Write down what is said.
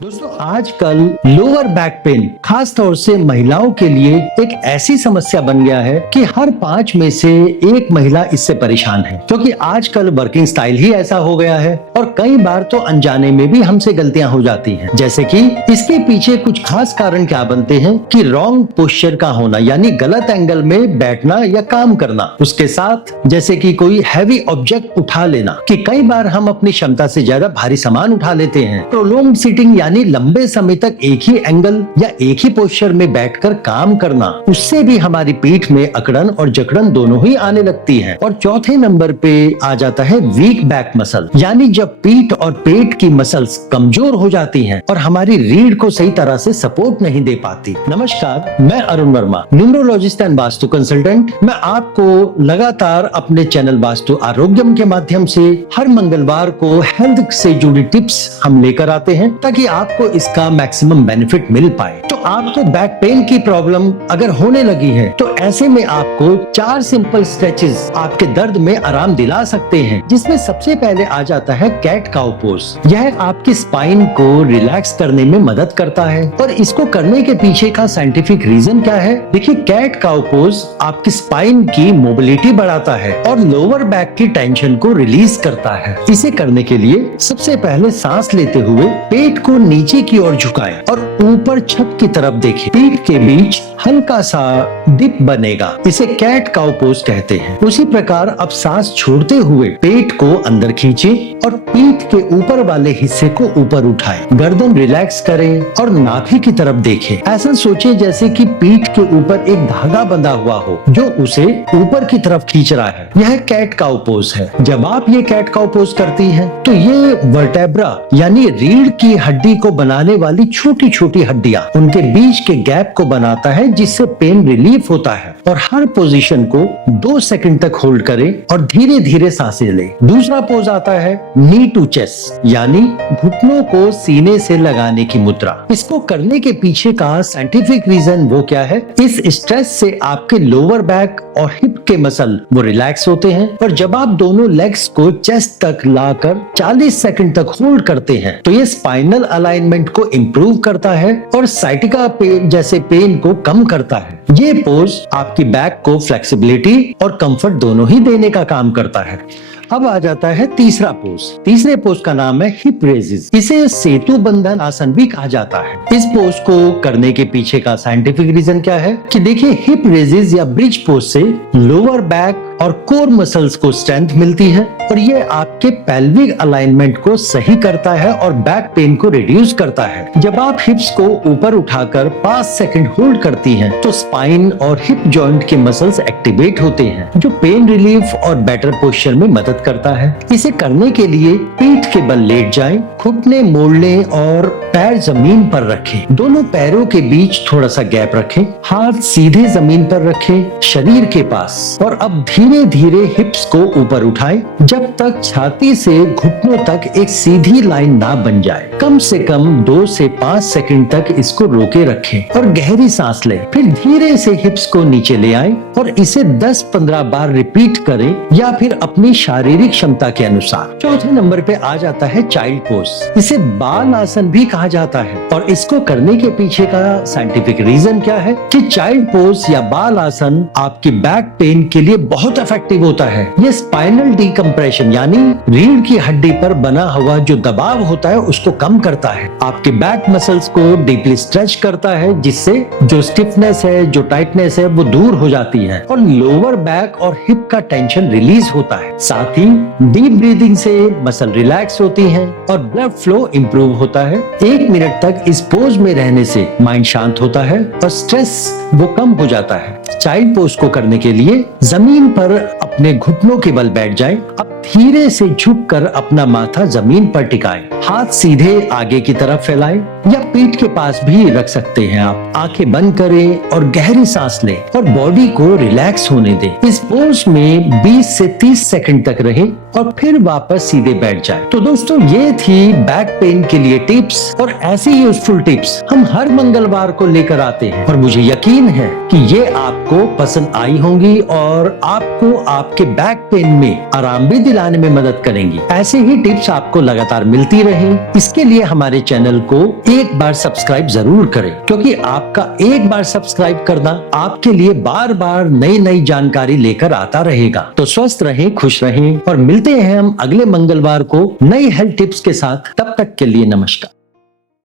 दोस्तों आजकल lower back pain खास तौर से महिलाओं के लिए एक ऐसी समस्या बन गया है कि हर 5 में से एक महिला इससे परेशान है, क्योंकि आजकल वर्किंग स्टाइल ही ऐसा हो गया है और कई बार तो अनजाने में भी हमसे गलतियां हो जाती हैं। जैसे कि इसके पीछे कुछ खास कारण क्या बनते हैं कि रॉन्ग पोस्चर का होना, यानी गलत एंगल में बैठना या काम करना। उसके साथ जैसे कि कोई हैवी ऑब्जेक्ट उठा लेना, कि कई बार हम अपनी क्षमता से ज्यादा भारी सामान उठा लेते हैं। प्रोलॉन्ग्ड सिटिंग यानी लंबे समय तक एक ही एंगल या एक ही पोस्चर में बैठकर काम करना, उससे भी हमारी पीठ में अकड़न और जकड़न दोनों ही आने लगती है। और चौथे नंबर पे आ जाता है वीक बैक मसल, यानी जब पीठ और पेट की मसल्स कमजोर हो जाती हैं और हमारी रीढ़ को सही तरह से सपोर्ट नहीं दे पाती। नमस्कार, मैं Arun Verma, neurologist and vastu consultant. मैं आपको लगातार अपने चैनल वास्तु आरोग्यम के माध्यम से हर मंगलवार को हेल्थ से जुड़ी टिप्स हम लेकर आते हैं, ताकि आपको इसका मैक्सिमम बेनिफिट मिल पाए। तो आपको बैक पेन की प्रॉब्लम अगर होने लगी है तो ऐसे में आपको 4 सिंपल स्ट्रेचेस आपके दर्द में आराम दिला सकते हैं, जिसमें सबसे पहले आ जाता है कैट काउ पोज। यह आपकी स्पाइन को रिलैक्स करने में मदद करता है और इसको करने के पीछे का साइंटिफिक रीजन क्या है। देखिए, कैट काउ पोज आपकी स्पाइन की मोबिलिटी बढ़ाता है और लोअर बैक की टेंशन को रिलीज करता है। इसे करने के लिए सबसे पहले सांस लेते हुए पेट को नीचे की ओर झुकाएं और ऊपर छत की तरफ देखें। पीठ के बीच हल्का सा डिप बनेगा, इसे कैट काउ पोज कहते हैं। उसी प्रकार अब सांस छोड़ते हुए पेट को अंदर खींचें और पीठ के ऊपर वाले हिस्से को ऊपर उठाएं। गर्दन रिलैक्स करें और नाभि की तरफ देखें। ऐसा सोचें जैसे कि पीठ के ऊपर एक धागा बंधा हुआ हो जो उसे ऊपर की तरफ खींच रहा है। यह कैट काउ पोज है। जब आप ये कैट काउ पोज करती हैं तो ये वर्टेब्रा यानी रीढ़ की हड्डी को बनाने वाली छोटी छोटी हड्डियां, उनके बीच के गैप को बनाता है, जिससे पेन रिलीफ होता है। और हर पोजीशन को 2 सेकंड तक होल्ड करें और धीरे धीरे सांसें लें। दूसरा पोज आता है नी टू चेस्ट, यानी घुटनों को सीने से लगाने की मुद्रा। इसको करने के पीछे का साइंटिफिक रीजन वो क्या है, इस स्ट्रेस से आपके लोअर बैक और हिप के मसल वो रिलैक्स होते हैं और जब आप दोनों लेग्स को चेस्ट तक लाकर 40 सेकंड तक होल्ड करते हैं तो ये स्पाइनल अलाइनमेंट को इम्प्रूव करता है और साइटिका पेन जैसे पेन को कम करता है। ये पोज आपकी बैक को फ्लेक्सिबिलिटी और कंफर्ट दोनों ही देने का काम करता है। अब आ जाता है तीसरा पोज। तीसरे पोज का नाम है हिप रेजिस। इसे सेतु बंधन आसन भी कहा जाता है। इस पोज को करने के पीछे का साइंटिफिक रीजन क्या है कि देखिए, हिप रेजिस या ब्रिज पोज से लोअर बैक और कोर मसल्स को स्ट्रेंथ मिलती है और ये आपके पेल्विक अलाइनमेंट को सही करता है और बैक पेन को रिड्यूस करता है। जब आप हिप्स को ऊपर उठाकर 5 सेकंड होल्ड करती हैं तो स्पाइन और हिप जॉइंट के मसल्स एक्टिवेट होते हैं, जो पेन रिलीफ और बेटर पोस्चर में मदद करता है। इसे करने के लिए पीठ के बल लेट जाएं, घुटने मोड़ लें और पैर जमीन पर रखें। दोनों पैरों के बीच थोड़ा सा गैप रखें, हाथ सीधे जमीन पर रखें शरीर के पास और अब धीरे धीरे हिप्स को ऊपर उठाएं जब तक छाती से घुटनों तक एक सीधी लाइन ना बन जाए। कम से कम 2 से 5 सेकंड तक इसको रोके रखें और गहरी सांस लें। फिर धीरे से हिप्स को नीचे ले आएं और इसे 10-15 बार रिपीट करें या फिर अपनी शारीरिक क्षमता के अनुसार। चौथे नंबर पे आ जाता है चाइल्ड पोज। इसे बाल आसन भी कहा जाता है और इसको करने के पीछे का साइंटिफिक रीजन क्या है कि चाइल्ड पोज या बाल आसन आपकी बैक पेन के लिए बहुत इफेक्टिव होता है। ये स्पाइनल डिकम्प्रेशन यानी रीढ़ की हड्डी पर बना हुआ जो दबाव होता है उसको कम करता है, आपके बैक मसल्स को डीपली स्ट्रेच करता है, जिससे जो स्टिफनेस है, जो टाइटनेस है वो दूर हो जाती है और लोअर बैक और हिप का टेंशन रिलीज होता है। साथ ही डीप ब्रीदिंग से मसल रिलैक्स होती हैं और ब्लड फ्लो इंप्रूव होता है। 1 मिनट तक इस पोज में रहने से माइंड शांत होता है और स्ट्रेस वो कम हो जाता है। चाइल्ड पोज को करने के लिए जमीन पर अपने घुटनों के बल बैठ जाएं। अब धीरे से झुककर अपना माथा जमीन पर टिकाएं, हाथ सीधे आगे की तरफ फैलाएं या पीठ के पास भी रख सकते हैं आप। आंखें बंद करें और गहरी सांस लें और बॉडी को रिलैक्स होने दें। इस पोज में 20 से 30 सेकंड तक रहें और फिर वापस सीधे बैठ जाएं। तो दोस्तों, ये थी बैक पेन के लिए टिप्स और ऐसी यूजफुल टिप्स हम हर मंगलवार को लेकर आते हैं और मुझे यकीन है कि ये आपको पसंद आई होंगी और आपको आपके बैक पेन में आराम भी दिलाने में मदद करेंगी। ऐसे ही टिप्स आपको लगातार मिलती रहे, इसके लिए हमारे चैनल को एक बार सब्सक्राइब जरूर करें, क्योंकि आपका एक बार सब्सक्राइब करना आपके लिए बार बार नई नई जानकारी लेकर आता रहेगा। तो स्वस्थ रहें, खुश रहें और मिलते हैं हम अगले मंगलवार को नई हेल्थ टिप्स के साथ। तब तक के लिए नमस्कार।